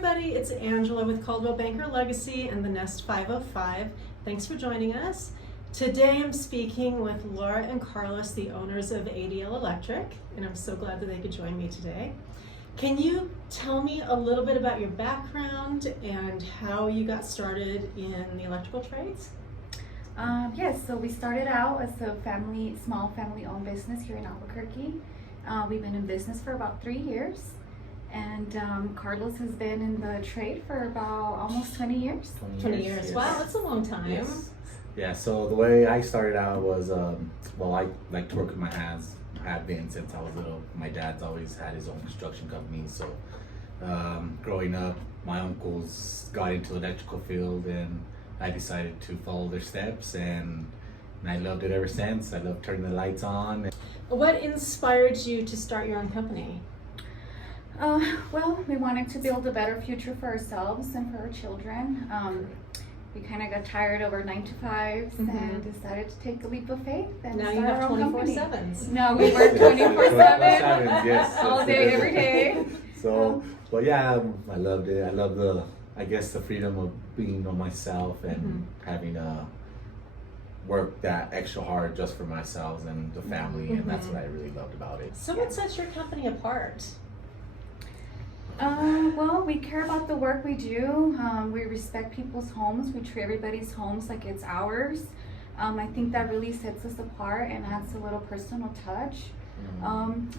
Everybody, it's Angela with Coldwell Banker Legacy and the Nest 505. Thanks for joining us. Today I'm speaking with Laura and Carlos, the owners of ADL Electric, and I'm so glad that they could join me today. Can you tell me a little bit about your background and how you got started in the electrical trades? Yes, so we started out as a small family-owned business here in Albuquerque. We've been in business for about 3 years. And Carlos has been in the trade for about almost 20 years. 20 years. Yes. Wow, that's a long time. Yes. Yeah, so the way I started out was, well, I like to work with my hands. I have been since I was little. My dad's always had his own construction company. So growing up, my uncles got into the electrical field and I decided to follow their steps, and I loved it ever since. I love turning the lights on. What inspired you to start your own company? Well, we wanted to build a better future for ourselves and for our children. We kind of got tired of our 9-to-5s and decided to take a leap of faith and Now start you have our own company. 24/7s. No, we work 24/7, Yes, all day, every day. So, but yeah, I loved it. I love the freedom of being on myself and having to work that extra hard just for myself and the family, and that's what I really loved about it. So what sets your company apart? Well, we care about the work we do. We respect people's homes. We treat everybody's homes like it's ours. I think that really sets us apart and adds a little personal touch.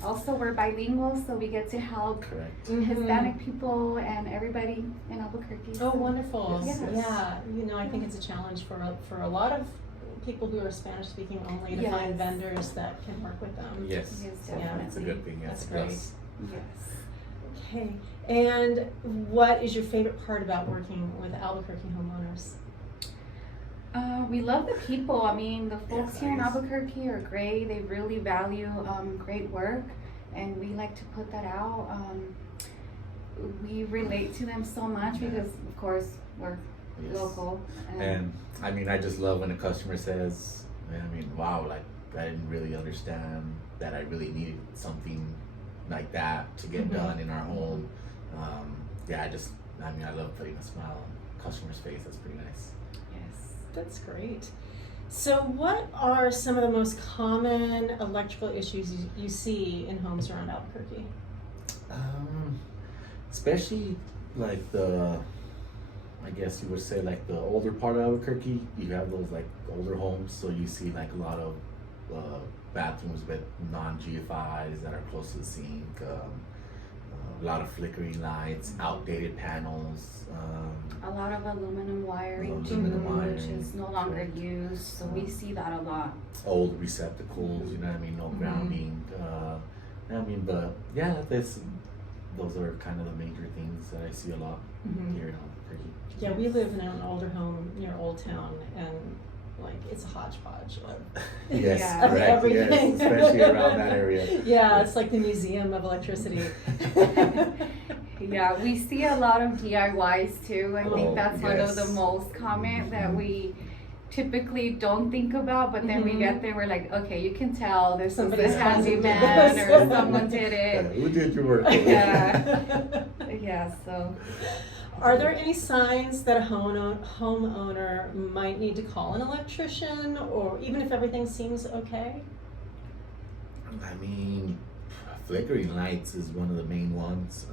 Also, we're bilingual, so we get to help Hispanic people and everybody in Albuquerque. Oh, wonderful. Yes. Yeah, you know, I think it's a challenge for a lot of people who are Spanish speaking only to find vendors that can work with them. Yes, Yes, so definitely. it's a good thing. That's Yes, great. plus. Yes. Okay, and what is your favorite part about working with Albuquerque homeowners? We love the people. I mean, the folks Yes, here in nice. Albuquerque are great. They really value great work, and we like to put that out. We relate to them so much because, of course, we're Yes. local. And I mean, I just love when a customer says, I mean, wow, like I didn't really understand that I really needed something like that to get done in our home. I love putting a smile on customer's face. That's pretty nice. Yes. That's great. So what are some of the most common electrical issues you see in homes around Albuquerque? Especially like I guess you would say like the older part of Albuquerque, you have those like older homes, so you see like a lot of bathrooms with non-GFIs that are close to the sink, a lot of flickering lights, outdated panels. A lot of aluminum wiring too, which is no longer used. So we see that a lot. Old receptacles, you know what I mean, no grounding. But yeah, those are kind of the major things that I see a lot here in Albuquerque. Yeah, we live in an older home near Old Town, and like it's a hodgepodge of, Yes, of correct. everything. Yes, especially around that area. Yeah, it's like the museum of electricity. Yeah, we see a lot of DIYs too. I think Oh, that's one of the yes. most common that we typically don't think about, but then we get there, we're like, okay, you can tell this is Somebody's a handyman handyman or someone did Yeah, it. who did your work? Yeah. Yeah, so. Are there any signs that a homeowner might need to call an electrician, or even if everything seems okay? I mean, flickering lights is one of the main ones.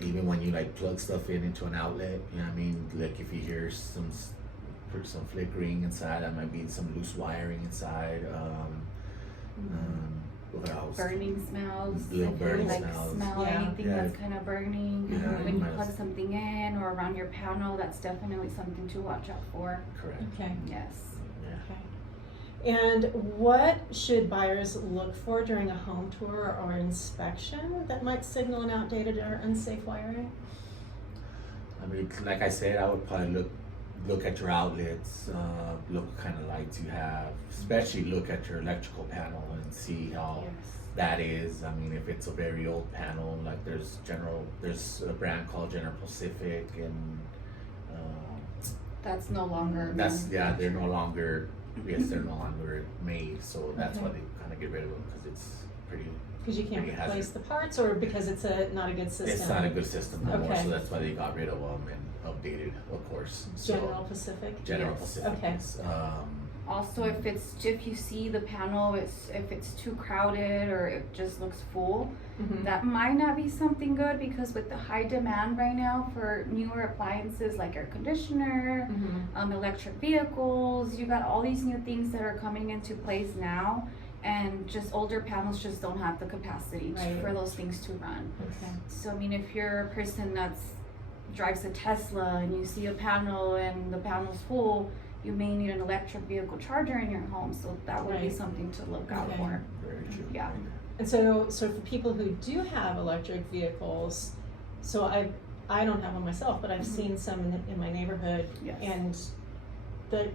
Even when you like plug stuff into an outlet, you know what I mean? Like if you hear some flickering inside, that might be some loose wiring inside. What else? Burning smells. Little If you burning like smells. smell Yeah. anything Yeah. that's kind of burning. Yeah, When you might plug as- something in or around your panel, that's definitely something to watch out for. Correct. Okay. Yes. Yeah. Okay. And what should buyers look for during a home tour or inspection that might signal an outdated or unsafe wiring? I mean, like I said, I would probably look at your outlets, look what kind of lights you have, especially look at your electrical panel and see how that is. I mean, if it's a very old panel, like there's a brand called General Pacific, and That's no longer. they're no longer made, so that's why they kind of get rid of them, because pretty. Because you can't Pretty replace hazard. the parts, or because it's not a good system? It's not a good system no more, Okay. so that's why they got rid of them and updated, of course. So, General Pacific? General Yes. Pacific. Okay. Yes. Also, if you see the panel, if it's too crowded or it just looks full, Mhm. that might not be something good, because with the high demand right now for newer appliances like air conditioner, Mhm. electric vehicles, you got all these new things that are coming into place now, and just older panels just don't have the capacity Right. for those things to run. Okay. So I mean, if you're a person drives a Tesla and you see a panel and the panel's full, you may need an electric vehicle charger in your home, so that would be Right. something to look out Okay. for. Very true. Yeah. And so for people who do have electric vehicles, so I don't have one myself, but I've Mhm. seen some in my neighborhood, Yes. and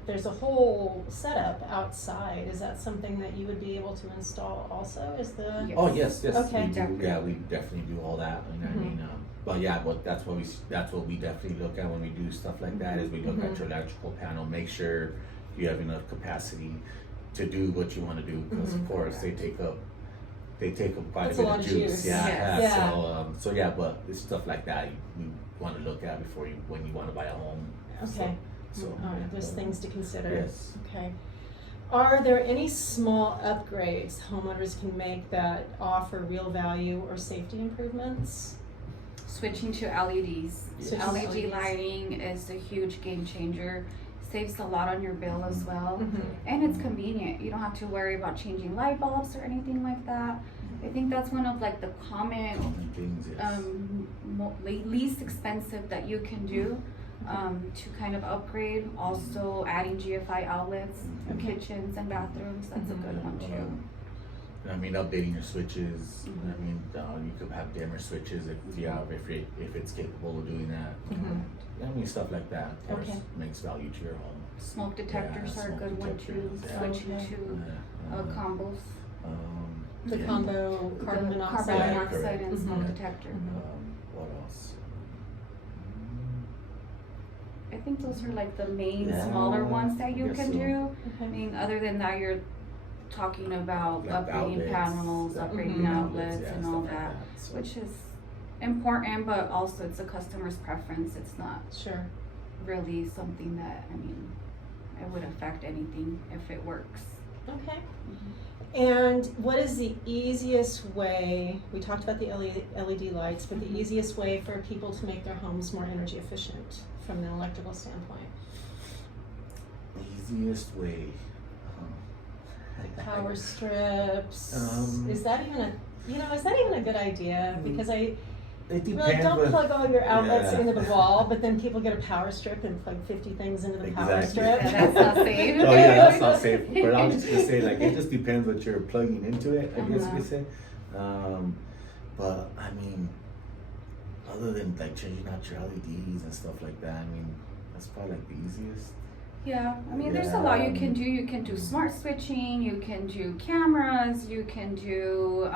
there's a whole setup outside. Is that something that you would be able to install also? Is the Yes. Oh yes, yes, Okay. we do. Definitely. Yeah, we definitely do all that. You know what I Mhm. mean? But yeah, but that's what we definitely look at when we do stuff like that. Is we look at Mhm. your electrical panel, make sure you have enough capacity to do what you want to do. Because Mhm. of course they take up quite That's a a bit lot of of juice. juice. Yeah, Yes. Yeah. So yeah, but it's stuff like that you want to look at when you want to buy a home. Okay. So All right, there's things to consider. Yes. Okay. Are there any small upgrades homeowners can make that offer real value or safety improvements? Switching to LEDs. Yes. LED lighting is a huge game changer. Saves a lot on your bill as well. Mhm. And it's convenient. You don't have to worry about changing light bulbs or anything like that. I think that's one of like the common Common things. Yes. least expensive that you can do to kind of upgrade. Also adding GFI outlets in Mhm. kitchens and bathrooms, that's a good one too. I mean, updating your switches. Mhm. I mean, you could have dimmer switches if it's capable of doing that. Mhm. I mean, stuff like that. Of course, Okay. makes value to your home. Smoke detectors Yeah, are a smoke good one too, detectors, yeah. switching Okay. to combos. The yeah. combo The carbon monoxide. Carbon Yeah, monoxide correct. and smoke Mhm. detector. What else? I think those are like the main Yeah, smaller ones that I you guess can so. do. I Okay. mean, other than that, you're talking about Like upgrading outlets, panels, upgrading Mhm. outlets yeah, and stuff all like that, so. which is important, but also it's a customer's preference. It's not Sure. really something that, I mean, it would affect anything if it works. Okay. And what is the easiest way, we talked about the LED lights, but the Mhm. easiest way for people to make their homes more energy efficient from an electrical standpoint? Easiest way. Power strips, Um, is that even a good idea? Mm. Because I It depends. really don't but- plug all your outlets Yeah. into the wall, but then people get a power strip and plug 50 things into the power Exactly. strip. Yeah, that's not safe. Oh yeah, that's not safe. But I was just gonna say, like, it just depends what you're plugging into it, I guess you Uh-huh. could say. But I mean, other than like changing out your LEDs and stuff like that, I mean, that's probably like the easiest. Yeah, I mean, there's a lot you can do. You can do smart switching, you can do cameras, you can do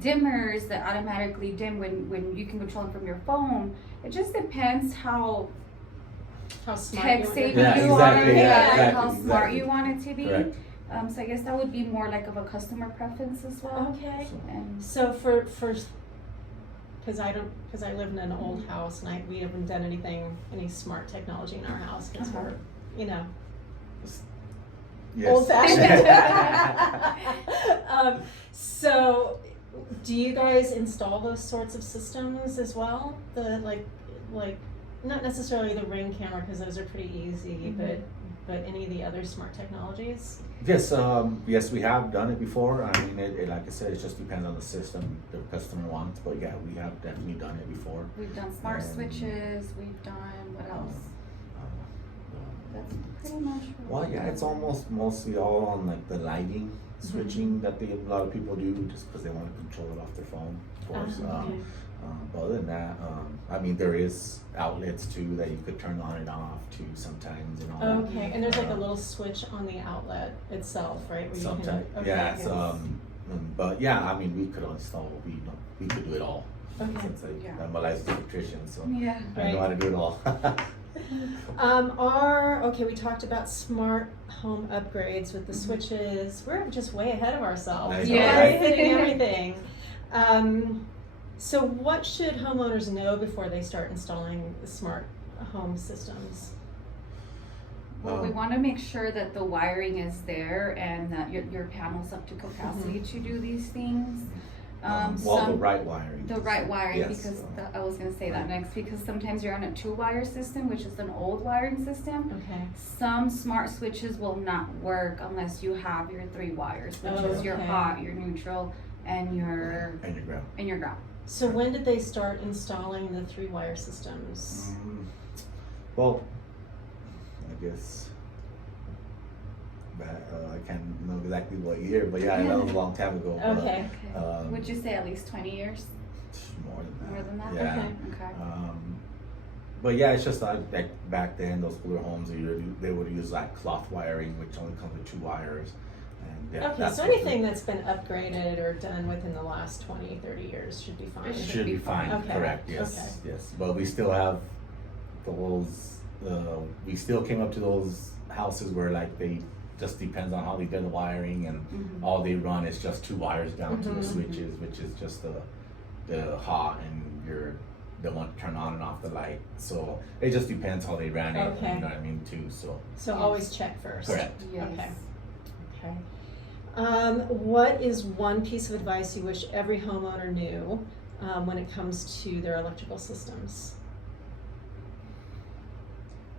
dimmers that automatically dim when you can control them from your phone. It just depends how How smart tech you want savvy your Yeah, you house. are, exactly, yeah, and how exactly, smart exactly. you want it to be. Correct. So I guess that would be more like of a customer preference as well. Okay. So, And So because I live in an old house and we haven't done any smart technology in our house because Uh-huh. we're, you know, yes. old fashioned. So do you guys install those sorts of systems as well? The like not necessarily the Ring camera because those are pretty easy, Mhm. but any of the other smart technologies? Yes, yes, we have done it before. I mean, it like I said, it just depends on the system the customer wants. But yeah, we have definitely done it before. we've done smart Um, switches, we've done, what else? That's pretty much. what Well, we've yeah, done. it's almost mostly all on like the lighting switching that a lot of people do just because they want to control it off their phone, of course. Okay. But other than that, I mean, there is outlets too that you could turn on and off too sometimes and all that. Okay, and there's like a little switch on the outlet itself, right? Where you can- Sometimes, okay, yeah. yes. So, but yeah, I mean, we could install. We could do it all. Okay. Since Yeah. I'm a licensed electrician, so Yeah. I know how to do it all. We talked about smart home upgrades with the switches. We're just way ahead of ourselves. I know, We're right? already hitting everything. So what should homeowners know before they start installing smart home systems? Well, we want to make sure that the wiring is there and that your panel's up to capacity to do these things. The right wiring. The right wiring, Yes. because I was going to say that next, because sometimes you're on a 2-wire system, which is an old wiring system. Okay. Some smart switches will not work unless you have your 3 wires, which is your Okay. hot, your neutral, and your ground. So when did they start installing the 3-wire systems? Well, I guess I can't know exactly what year, but yeah, that was a long time ago. Okay. But, Would you say at least 20 years? more than that. More than that? Yeah. Okay. But yeah, it's just like back then, those older homes, they would use like cloth wiring, which only comes with 2 wires. And yeah, Okay, that's so what anything that's been upgraded or done within the last 20, 30 years should be fine. It should be fine. Okay. Correct. Yes. Okay. Yes. But we still have those. We still came up to those houses where like they just depends on how they did the wiring, and all they run is just 2 wires down to the switches, which is just the hot and the one to turn on and off the light. So it just depends how they ran it. Okay. You know what I mean too. So So always check first. correct. Yes. Okay. Okay. What is one piece of advice you wish every homeowner knew when it comes to their electrical systems?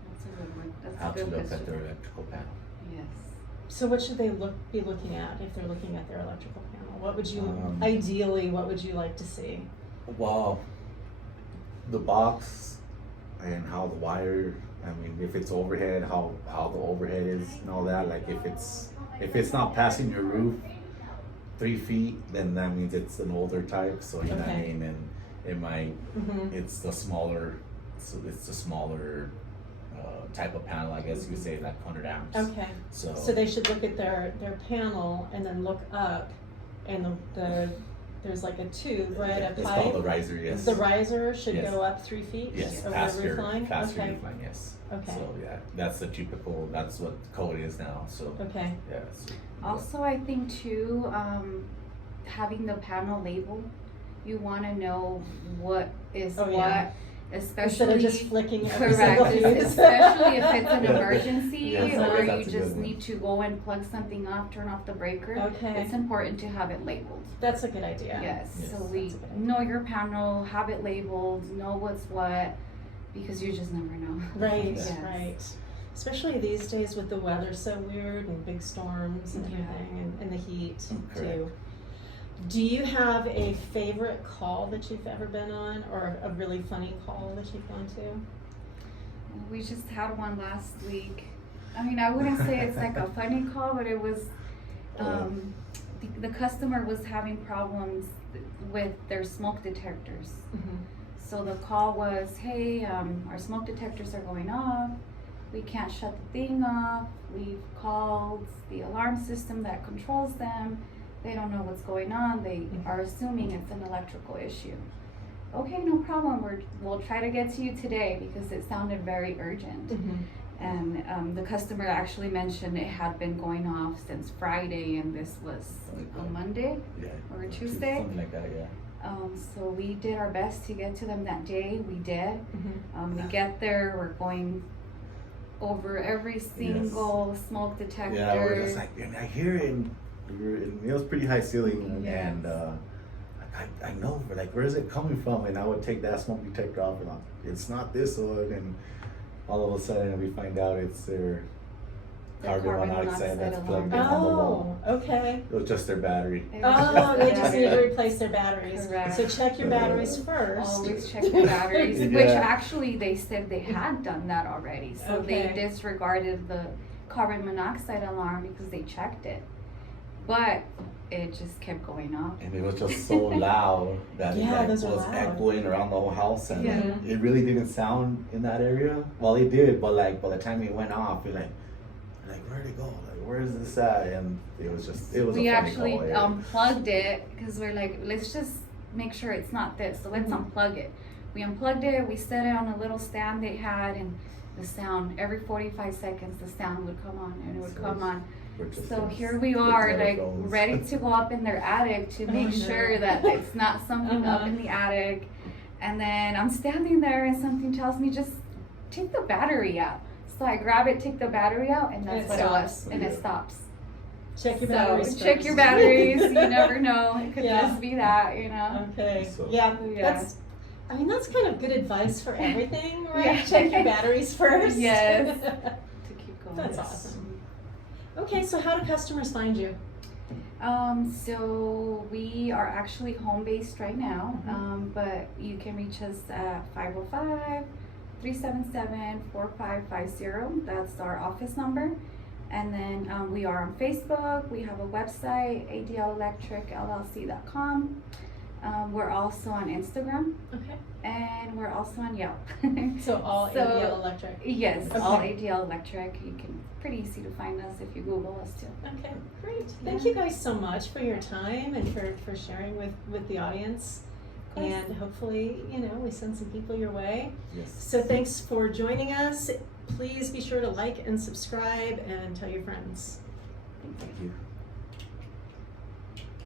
That's a good one. That's How a to good look at question. their electrical panel. Yes. So what should they be looking at if they're looking at their electrical panel? What would you, Um, what would you like to see? Well, the box and how the wire. I mean, if it's overhead, how the overhead is and all that. Like if it's not passing your roof 3 feet, then that means it's an older type. So you know what I Okay. mean. And it might it's the smaller. So it's the smaller type of panel, I guess you could say, like 100 amps. Okay. So So they should look at their panel and then look up, and there's like a tube, right? A It's pipe. called the riser. Yes. The riser should Yes. go up 3 feet Yes. over Past the your roof line. past your Okay. roof line. Yes. Okay. So yeah, that's the typical. That's what code is now. So Okay. yeah. So, Also, I think too, having the panel labeled, you want to know what is Oh, what, yeah. especially Instead of just flicking every correct, single fuse. especially if it's an Yeah. emergency Yes, or you that's a good just one. need to go and plug something off, turn off the breaker. Okay. It's important to have it labeled. That's a good idea. Yes, Yes. so That's we a good idea. know your panel, have it labeled, know what's what, because you just never know. Right, Yes. right. Especially these days with the weather so weird and big storms and Yeah. everything, and the heat Correct. too. Do you have a favorite call that you've ever been on, or a really funny call that you've gone to? We just had one last week. I mean, I wouldn't say it's like a funny call, but it was, the customer was having problems with their smoke detectors. So the call was, hey, our smoke detectors are going off. We can't shut the thing off. We've called the alarm system that controls them. They don't know what's going on. They are assuming it's an electrical issue. Okay, no problem. We'll try to get to you today, because it sounded very urgent. And the customer actually mentioned it had been going off since Friday, and this was a Monday yeah. or a Tuesday. Something like that. Yeah. So we did our best to get to them that day. We did. We get there. We're going over every single smoke detector. Yeah, we're just like, and I hear it, and it was pretty high ceiling, Yes. and I know, but like, where is it coming from? And I would take that smoke detector off, and it's not this one, and all of a sudden we find out it's their carbon monoxide that's plugged in on the wall. Oh, okay. It was just their battery. It was Oh, they the just need to battery. replace their batteries. Correct. So check your batteries first. Always check the batteries, Yeah. which actually they said they had done that already. So Okay. they disregarded the carbon monoxide alarm because they checked it. But it just kept going off. And it was just so loud that Yeah, it those are was loud. echoing around the whole house, and Yeah. it really didn't sound in that area. Well, it did, but like by the time it went off, you're like where'd it go? Like, where is this at? And it was We a funny actually call. Yeah. unplugged it because we're like, let's just make sure it's not this. So let's Mhm. unplug it. We unplugged it. We set it on a little stand they had, and the sound, every 45 seconds, the sound would come on and it would come on. We're just So in- here we with are, like telephones. ready to go up in their attic to make no. sure that it's not something up in the attic. And then I'm standing there and something tells me just take the battery out. So I grab it, take the battery out, and that's it what stops. it was. And Yeah. it stops. Check your So batteries check first. your batteries. You never know. It could Yeah. just be that, you know. Okay. So- Yeah. Yeah. That's kind of good advice for everything, right? Yeah. Check your batteries first. Yes. To keep going. That's awesome. Okay, so how do customers find you? So we are actually home based right now, Mhm. but you can reach us at 505-377-4550. That's our office number. And then we are on Facebook. We have a website, adlelectricllc.com. We're also on Instagram, Okay. and we're also on Yelp. So all So- ADL Electric. Yes, Okay. all ADL Electric. You can pretty easy to find us if you Google us too. Okay, great. Thank Yeah. you guys so much for your time and for sharing with the audience. Of course. And hopefully, we send some people your way. Yes. So thanks for joining us. Please be sure to like and subscribe and tell your friends. Thank you.